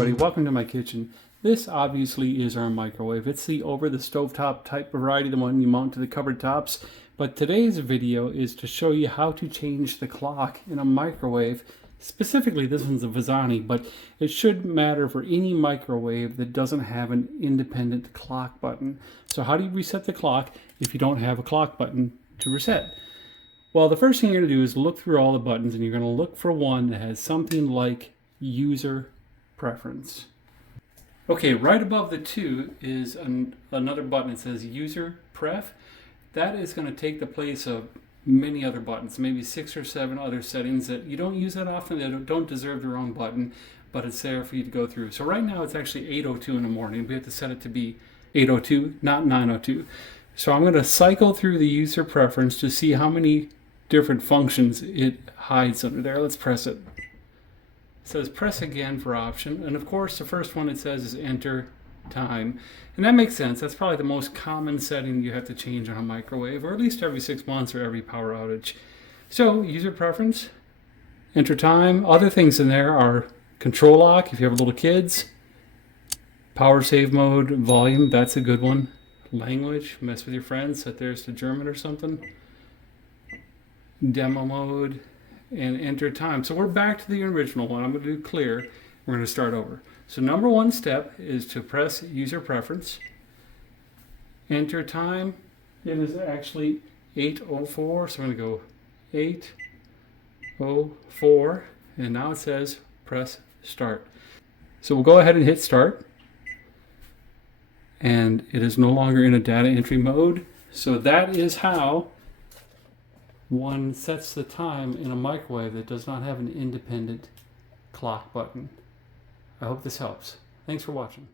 everybody, welcome to my kitchen. This obviously is our microwave. It's the over the stovetop type variety, the one you mount to the cupboard tops. But today's video is to show you how to change the clock in a microwave. Specifically, this one's a Vizani, but it should matter for any microwave that doesn't have an independent clock button. So how do you reset the clock if you don't have a clock button to reset? Well, the first thing you're going to do is look through all the buttons, and you're going to look for one that has something like user preference. Okay, right above the 2 is another button. It says user pref. That is going to take the place of many other buttons, maybe 6 or 7 other settings that you don't use that often, that don't deserve their own button, but it's there for you to go through. So right now it's actually 8:02 in the morning. We have to set it to be 8:02, not 9:02. So I'm going to cycle through the user preference to see how many different functions it hides under there. Let's press it. It says press again for option, and of course the first one it says is enter time, and that makes sense. That's probably the most common setting you have to change on a microwave, or at least every 6 months or every power outage. So user preference, enter time. Other things in there are control lock if you have little kids, power save mode, volume, that's a good one, language, mess with your friends, set theirs to German or something, demo mode, and enter time. So we're back to the original one. I'm going to do clear. We're going to start over. So number one step is to press user preference. Enter time. It is actually 8:04. So I'm going to go 8:04. And now it says press start. So we'll go ahead and hit start. And it is no longer in a data entry mode. So that is how one sets the time in a microwave that does not have an independent clock button. I hope this helps. Thanks for watching.